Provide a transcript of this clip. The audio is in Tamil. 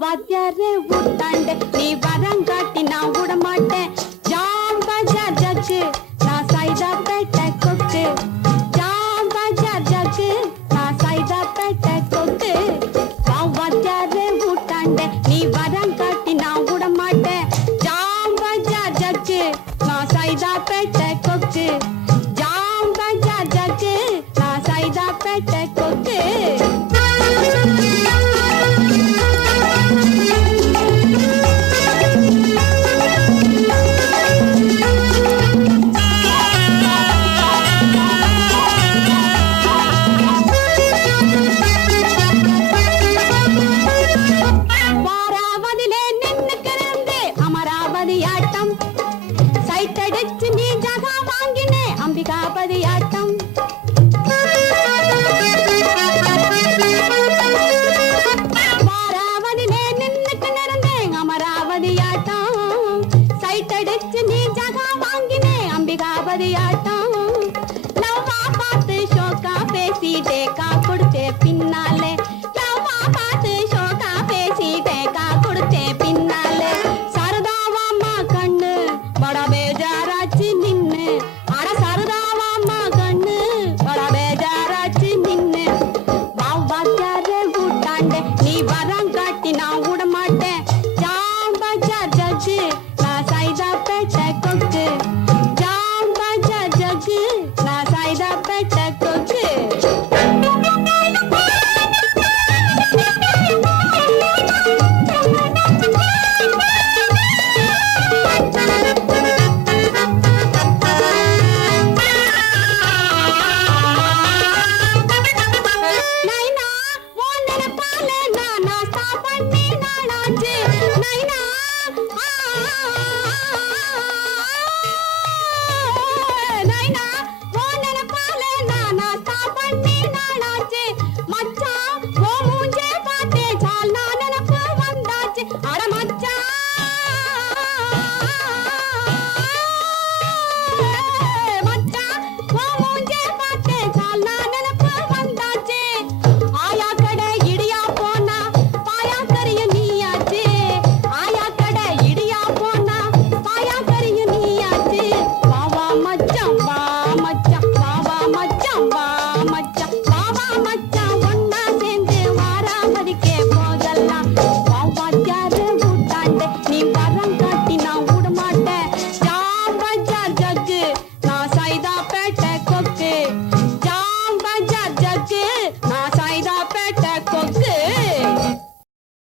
வாத்தியாரே ஊட்டாண்ட நீ வரங்காட்டி நான் விட மாட்டேன். ஜாம் பஜார் ஜக்கு நான் சைதா பேட்டை கொக்கு. ஜாம் பஜார் ஜக்கு நான் சைதா பேட்டை கொக்கு. வாத்தியாரே ஊட்டாண்ட நீ வரங்காட்டி நான் விட மாட்டேன். ஜாம் பஜார் ஜக்கு நான் சைதா பேட்டை கொக்கு. ஜாம் பஜார் ஜக்கு நான் சைதா பேட்டை கொக்கு. சைட்டடிச்சு நீ ஜகா வாங்கினே அம்பிகாபதி ஆட்டம். வாராவதிலே நின்னுக்கு நிறந்தேன் அமராவதி ஆட்டம். சைட்டடிச்சு நீ ஜகா வாங்கினே அம்பிகாபதி ஆட்டம். லவ்வா பார்த்து ஷோக்கா பேசிட்டே கா கொடுத்தே பின்னாலே. லவ்வா பார்த்து ஷோக்கா பேசிட்டே கா கொடுத்தே பின்னாலே. சரதாவாம்மா கண்ணு படா பேஜாராச்சு நின்னு. அட சரதாவாம்மா கண்ணு படா பேஜாராச்சு நின்னு. வாத்தியாரே ஊட்டாண்ட நீ வரங்காட்டி நான் விட மாட்டேன். ஜாம் பஜார் ஜக்கு நான் சைதா பேட்டை கொக்கு. ஜாம் பஜார் ஜக்கு நான் சைதா பேட்டை கொக்கு. நைனா